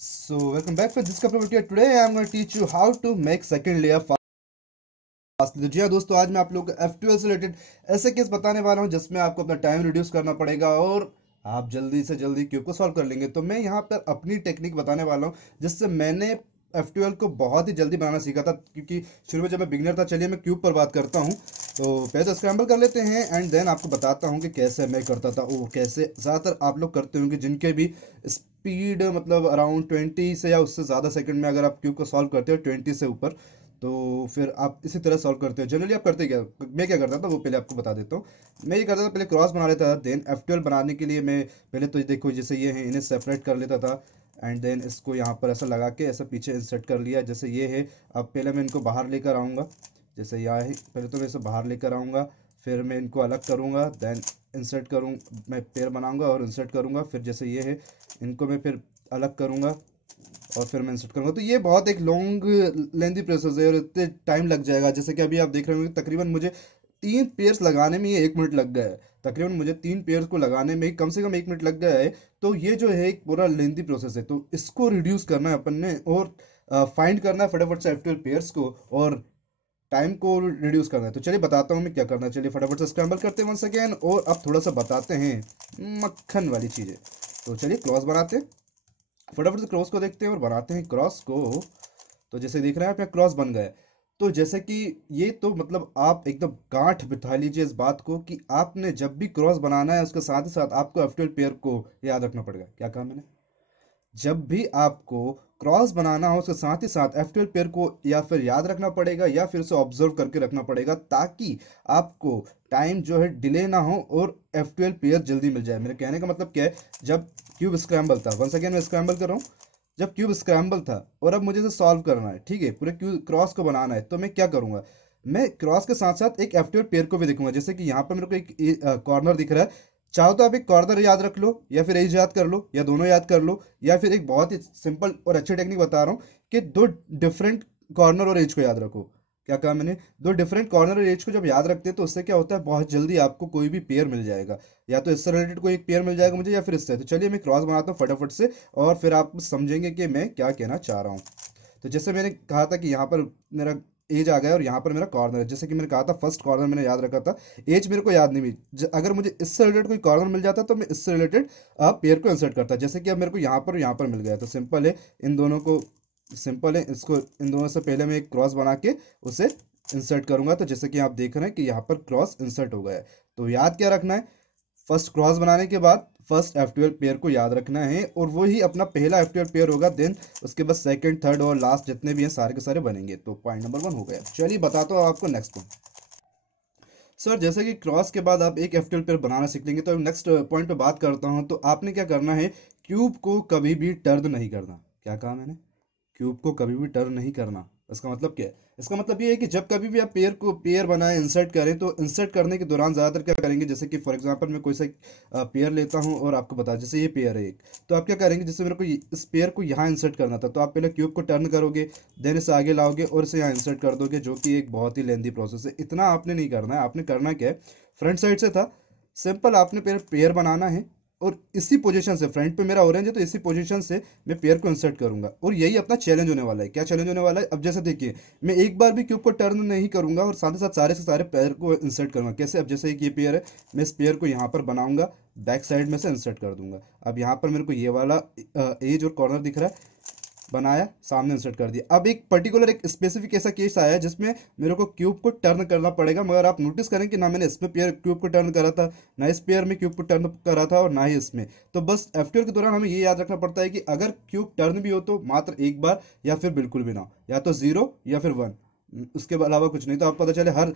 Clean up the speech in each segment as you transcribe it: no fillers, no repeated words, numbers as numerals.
So welcome back for this couple of video. Today I am going to teach you how to make second layer fastly. तो जी हाँ दोस्तों, आज मैं आप लोगों को F12 से रिलेटेड ऐसे केस बताने वाला हूँ जिसमें आपको अपना टाइम रिड्यूस करना पड़ेगा और आप जल्दी से जल्दी क्यूब को सॉल्व कर लेंगे। तो मैं यहाँ पर अपनी टेक्निक बताने वाला हूँ जिससे मैंने F12 को बहुत ही जल्दी बनाना सीखा था, क्योंकि शुरू में जब मैं बिगनर था। चलिए मैं क्यूब पर बात करता हूँ। तो पहले तो स्क्रैम्बल कर लेते हैं एंड देन आपको बताता हूँ कि कैसे मैं करता था। वो कैसे ज़्यादातर आप लोग करते होंगे जिनके भी स्पीड मतलब अराउंड 20 से या उससे ज़्यादा सेकंड में अगर आप क्यूब को सॉल्व करते हो 20 से ऊपर, तो फिर आप इसी तरह सॉल्व करते हो। जनरली आप करते क्या, मैं क्या करता था वो पहले आपको बता देता हूँ। मैं ये करता था, पहले क्रॉस बना लेता था। देन F12 बनाने के लिए मैं पहले तो देखो जैसे ये है, इन्हें सेपरेट कर लेता था एंड देन इसको यहाँ पर ऐसा लगा के ऐसा पीछे इंसर्ट कर लिया। जैसे ये है, अब पहले मैं इनको बाहर लेकर आऊँगा। जैसे यहाँ है, पहले तो मैं इसे बाहर लेकर आऊँगा, फिर मैं इनको अलग करूँगा, देन इंसर्ट करूँ, मैं पेयर बनाऊँगा और इंसर्ट करूँगा। फिर जैसे ये है, इनको मैं फिर अलग करूँगा और फिर मैं इंसर्ट करूँगा। तो ये बहुत एक लॉन्ग लेंथी प्रोसेस है और इतने टाइम लग जाएगा। जैसे कि अभी आप देख रहे होंगे तकरीबन मुझे 3 पेयर्स लगाने में ही 1 मिनट लग गया है। तकरीबन मुझे 3 पेयर्स को लगाने में ही कम से कम 1 मिनट लग गया है। तो ये जो है एक पूरा लेंथी प्रोसेस है, तो इसको रिड्यूस करना है अपन ने और फाइंड करना है फटाफट से F12 पेयर्स को और टाइम को रिड्यूस करना है। तो चलिए बताता हूँ मैं क्या करना है। चलिए फटाफट से स्क्रैम्बल करते हैं वन सेकेंड और अब थोड़ा सा बताते हैं मक्खन वाली चीज़ें। तो चलिए क्रॉस बनाते हैं, फटाफट से क्रॉस को देखते हैं और बनाते हैं क्रॉस को। तो जैसे देख रहे हैं आप, यहाँ क्रॉस बन गया है। तो जैसे कि ये तो मतलब आप एकदम गांठ बिठा लीजिए इस बात को कि आपने जब भी क्रॉस बनाना है उसके साथ ही साथ आपको F12 पेयर को याद रखना पड़ेगा। क्या कहा मैंने? जब भी आपको क्रॉस बनाना हो उसके साथ ही साथ F12 पेयर को या फिर याद रखना पड़ेगा या फिर उसे ऑब्जर्व करके रखना पड़ेगा, ताकि आपको टाइम जो है डिले ना हो और F12 पेयर जल्दी मिल जाए। मेरे कहने का मतलब क्या है, जब क्यूब स्क्रैम्बल था, वन सेकेंड में स्क्रैम्बल कर रहा हूँ, जब क्यूब स्क्रैम्बल था और अब मुझे इसे सॉल्व करना है, ठीक है, पूरे क्यूब क्रॉस को बनाना है, तो मैं क्या करूंगा, मैं क्रॉस के साथ साथ एक F12 पेयर को भी देखूंगा। जैसे कि यहाँ पर मेरे को एक कॉर्नर दिख रहा है। चाहो तो आप एक कॉर्नर याद रख लो या फिर एज याद कर लो या दोनों याद कर लो, या फिर एक बहुत ही सिंपल और अच्छी टेक्निक बता रहा हूँ कि दो डिफरेंट कॉर्नर और एज को याद रखो। क्या कहा मैंने? दो डिफरेंट कॉर्नर और एज को जब याद रखते हैं तो उससे क्या होता है, बहुत जल्दी आपको कोई भी पेयर मिल जाएगा। या तो इससे रिलेटेड कोई एक पेयर मिल जाएगा मुझे या फिर इससे। तो चलिए मैं क्रॉस बनाता हूँ फटाफट से और फिर आप समझेंगे कि मैं क्या कहना चाह रहा हूँ। तो जैसे मैंने कहा था कि यहाँ पर मेरा एज आ गया और यहाँ पर मेरा कॉर्नर है। जैसे कि मैंने कहा था फर्स्ट कॉर्नर मैंने याद रखा था, एज मेरे को याद नहीं हुई। अगर मुझे इससे रिलेटेड कोई कॉर्नर मिल जाता तो मैं इससे रिलेटेड पेयर को इंसर्ट करता। जैसे कि अब मेरे को यहाँ पर और यहाँ पर मिल गया, तो सिंपल है, इन दोनों को सिंपल है, इसको इन दोनों से पहले मैं एक क्रॉस बना के उसे इंसर्ट करूंगा। तो जैसे कि आप देख रहे हैं कि यहाँ पर क्रॉस इंसर्ट हो गया है। तो याद क्या रखना है, फर्स्ट क्रॉस बनाने के बाद फर्स्ट F12 पेयर को याद रखना है और वो ही अपना पहला F12 पेयर होगा। देन उसके बाद सेकंड, थर्ड और लास्ट जितने भी हैं सारे के सारे बनेंगे। तो पॉइंट नंबर 1 हो गया। चलिए बताता हूँ आपको नेक्स्ट पॉइंट। सर जैसे कि क्रॉस के बाद आप एक F12 पेयर बनाना सीख लेंगे, तो नेक्स्ट पॉइंट पे बात करता हूँ। तो आपने क्या करना है, क्यूब को कभी भी टर्न नहीं करना। क्या कहा मैंने? क्यूब को कभी भी टर्न नहीं करना। इसका मतलब क्या है? इसका मतलब ये है कि जब कभी भी आप पेयर बनाएं, इंसर्ट करें, तो इंसर्ट करने के दौरान ज़्यादातर क्या करेंगे, जैसे कि फॉर एग्जांपल मैं कोई सा पेयर लेता हूं और आपको बता, जैसे ये पेयर है एक, तो आप क्या करेंगे, जैसे मेरे को इस पेयर को यहाँ इंसर्ट करना था, तो आप पहले क्यूब को टर्न करोगे, देन इसे आगे लाओगे और इसे यहाँ इंसर्ट कर दोगे, जो कि एक बहुत ही लेंदी प्रोसेस है। इतना आपने नहीं करना है। आपने करना क्या है, फ्रंट साइड से था, सिंपल आपने पहले पेयर बनाना है और इसी पोजीशन से, फ्रंट पे मेरा ऑरेंज है तो इसी पोजीशन से मैं पेयर को इंसर्ट करूंगा और यही अपना चैलेंज होने वाला है। क्या चैलेंज होने वाला है? अब जैसे देखिए, मैं एक बार भी क्यूब को टर्न नहीं करूंगा और साथ ही साथ सारे से सारे पेयर को इंसर्ट करूंगा। कैसे? अब जैसे एक ये पेयर है, मैं इस पेयर को यहाँ पर बनाऊंगा, बैक साइड में से इंसर्ट कर दूंगा। अब यहाँ पर मेरे को ये वाला एज और कॉर्नर दिख रहा है, बनाया, सामने इंसर्ट कर दिया। अब एक पर्टिकुलर एक स्पेसिफिक ऐसा केस आया है जिसमें मेरे को क्यूब को टर्न करना पड़ेगा, मगर आप नोटिस करें कि ना मैंने इसमें पेयर क्यूब को टर्न करा था, ना इस पेयर में क्यूब को टर्न करा था और ना ही इसमें। तो बस F12 के दौरान हमें ये याद रखना पड़ता है कि अगर क्यूब टर्न भी हो तो मात्र एक बार या फिर बिल्कुल भी ना हो, या तो 0 या फिर 1, उसके अलावा कुछ नहीं। तो आप पता चले हर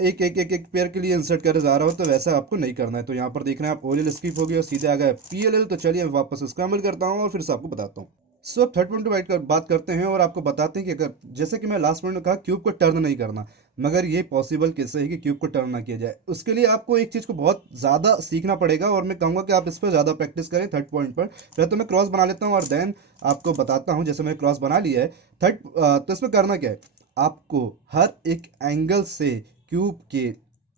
एक पेयर के लिए इंसर्ट करे जा रहा हो, तो वैसा आपको नहीं करना है। तो यहाँ पर देख रहे हैं आप, ओरियल स्किप हो गया और सीधे आ गया PLL। तो चलिए मैं वापस स्क्रैम्बल करता हूँ और फिर से आपको बताता हूँ। सो अब थर्ड पॉइंट पे बात करते हैं और आपको बताते हैं कि अगर जैसे कि मैं लास्ट पॉइंट में कहा क्यूब को टर्न नहीं करना, मगर ये पॉसिबल कैसे है कि क्यूब को टर्न ना किया जाए। उसके लिए आपको एक चीज़ को बहुत ज़्यादा सीखना पड़ेगा और मैं कहूँगा कि आप इस पर ज़्यादा प्रैक्टिस करें। थर्ड पॉइंट पर पहले तो मैं क्रॉस बना लेता हूँ और देन आपको बताता हूँ। जैसे मैंने क्रॉस बना लिया है, थर्ड तो इसमें करना क्या है, आपको हर एक एंगल से क्यूब के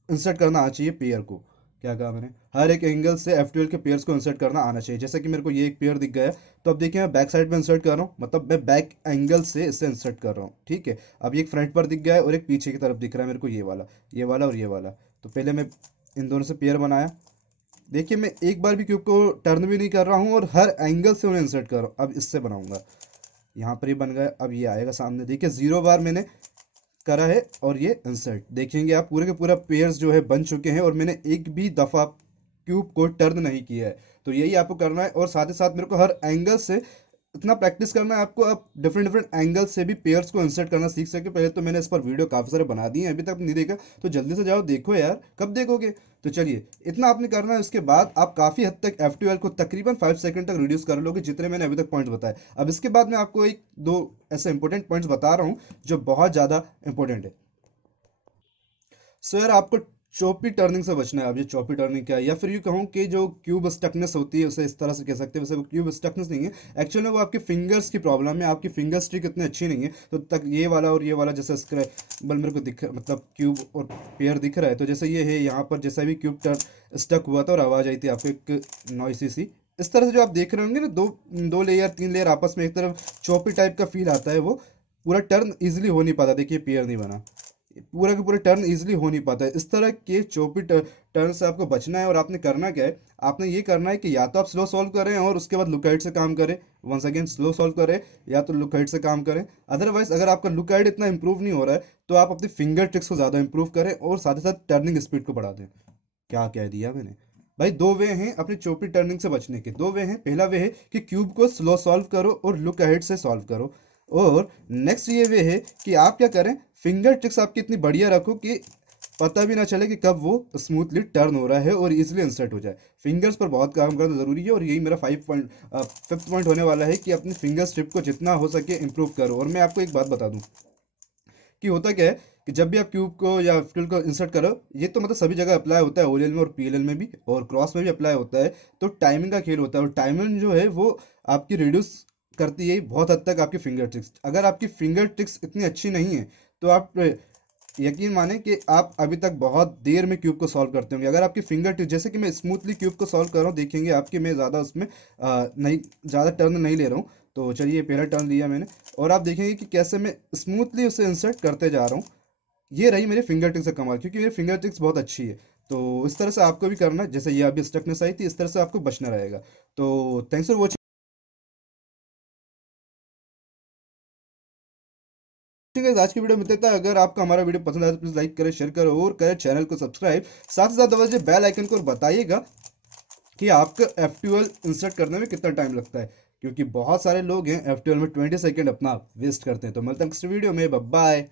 इंसर्ट करना आना चाहिए पेयर को। क्या कहा मैंने? हर एक एंगल से F12 के पेयर्स को इंसर्ट करना आना चाहिए। जैसे कि मेरे को ये एक पेयर दिख गया है, तो अब देखिए मैं बैक साइड में इंसर्ट कर रहा हूँ, मतलब मैं बैक एंगल से इसे इंसर्ट कर रहा हूँ। ठीक है, अब ये एक फ्रंट पर दिख गया है और एक पीछे की तरफ दिख रहा है मेरे को, ये वाला और ये वाला। तो पहले मैं इन दोनों से पेयर बनाया। देखिए मैं एक बार भी क्यूब को टर्न भी नहीं कर रहा हूँ और हर एंगल से उन्हें इंसर्ट कर रहा हूँ। अब इससे बनाऊंगा, यहाँ पर ही बन गया। अब ये आएगा सामने, देखिए 0 बार मैंने करा है और ये इंसर्ट देखेंगे आप, पूरे के पूरा पेयर्स जो है बन चुके हैं और मैंने एक भी दफ़ा क्यूब को टर्न नहीं किया है। तो यही आपको करना है और साथ ही साथ मेरे को हर एंगल से इतना प्रैक्टिस करना है आपको। अब डिफरेंट डिफरेंट एंगल से भी पेयर्स को इंसर्ट करना सीख सके। पहले तो मैंने इस पर वीडियो काफ़ी सारे बना दिए हैं, अभी तक नहीं देखा तो जल्दी से जाओ देखो यार, कब देखोगे। तो चलिए इतना आपने करना है, उसके बाद आप काफ़ी हद तक F12 को तकरीबन 5 सेकंड तक रिड्यूस कर लोगे, जितने मैंने अभी तक पॉइंट्स बताए। अब इसके बाद मैं आपको एक दो ऐसे इंपॉर्टेंट पॉइंट्स बता रहा हूँ जो बहुत ज़्यादा इंपॉर्टेंट है। सो यार आपको चॉपी टर्निंग से बचना है। अब ये चॉपी टर्निंग क्या है, या फिर यूँ कहूँ कि जो क्यूब स्टकनेस होती है उसे इस तरह से कह सकते हैं। वैसे वो क्यूब स्टकनेस नहीं है, एक्चुअली वो आपके फिंगर्स की प्रॉब्लम है, आपकी फिंगर स्ट्रिक इतनी अच्छी नहीं है। तो तक ये वाला और ये वाला जैसे स्क्रैबल मेरे को दिख, मतलब क्यूब और पेयर दिख रहा है, तो जैसे ये है यहाँ पर जैसा भी क्यूब टर्न स्टक हुआ था और आवाज़ आई थी आपको एक नॉइसी सी, इस तरह से जो आप देख रहे होंगे ना, दो दो लेयर तीन लेयर आपस में एक तरफ चॉपी टाइप का फील आता है, वो पूरा टर्न इजिली हो नहीं पाता। देखिए पेयर नहीं बना, पूरा का पूरा टर्न इजीली हो नहीं पाता है। इस तरह के चौपी टर्न से आपको बचना है। और आपने करना क्या है, आपने ये करना है कि या तो आप स्लो सॉल्व करें और उसके बाद लुक हाइड से काम करें, वंस अगेन स्लो सॉल्व करें, या तो लुक हाइड से काम करें। अदरवाइज अगर आपका लुक हाइड इतना इंप्रूव नहीं हो रहा है तो आप अपनी फिंगर ट्रिक्स को ज़्यादा इंप्रूव करें और साथ ही साथ टर्निंग स्पीड को बढ़ा दें। क्या कह दिया मैंने भाई, दो वे हैं अपनी चोपड़ी टर्निंग से बचने के। दो वे हैं, पहला वे है कि क्यूब को स्लो सॉल्व करो और लुक अहेड से सॉल्व करो, और नेक्स्ट ये वे है कि आप क्या करें, फिंगर ट्रिक्स आपकी इतनी बढ़िया रखो कि पता भी ना चले कि कब वो स्मूथली टर्न हो रहा है और इजीली इंसर्ट हो जाए। फिंगर्स पर बहुत काम करना जरूरी है और यही मेरा फिफ्थ पॉइंट होने वाला है कि अपनी फिंगर स्ट्रिप को जितना हो सके इंप्रूव करो। और मैं आपको एक बात बता दूं कि होता क्या है कि जब भी आप क्यूब को या फिल को इंसर्ट करो, ये तो मतलब सभी जगह अप्लाई होता है, ओएलएल में और पीएलएल में भी और क्रॉस में भी अप्लाई होता है। तो टाइमिंग का खेल होता है और टाइमिंग जो है वो आपकी रिड्यूस करती है बहुत हद तक आपकी फिंगर ट्रिक्स। अगर आपकी फिंगर ट्रिक्स इतनी अच्छी नहीं है तो आप यकीन माने कि आप अभी तक बहुत देर में क्यूब को सॉल्व करते होंगे। अगर आपकी फिंगर टिप, जैसे कि मैं स्मूथली क्यूब को सॉल्व कर रहा हूँ, देखेंगे आपके मैं ज़्यादा उसमें नहीं, ज़्यादा टर्न नहीं ले रहा हूँ। तो चलिए पहला टर्न लिया मैंने और आप देखेंगे कि कैसे मैं स्मूथली उसे इंसर्ट करते जा रहा हूँ। ये रही मेरी फिंगर टिप्स का कमाल, क्योंकि मेरी फिंगर टिप्स बहुत अच्छी है। तो इस तरह से आपको भी करना है, जैसे ये अभी स्टकनेस आई थी, इस तरह से आपको बचना रहेगा। तो थैंक्स फॉर वॉचिंग गाइस, आज की वीडियो में इतना था। अगर आपको हमारा वीडियो पसंद आया तो प्लीज लाइक करें, शेयर करें और करें चैनल को सब्सक्राइब। साथ ही साथ दबाइए बेल आइकन को और बताइएगा कि आपका F12 इंसर्ट करने में कितना टाइम लगता है, क्योंकि बहुत सारे लोग हैं F12 में 20 सेकंड अपना वेस्ट करते हैं। तो मिलते हैं नेक्स्ट वीडियो में, बाय बाय।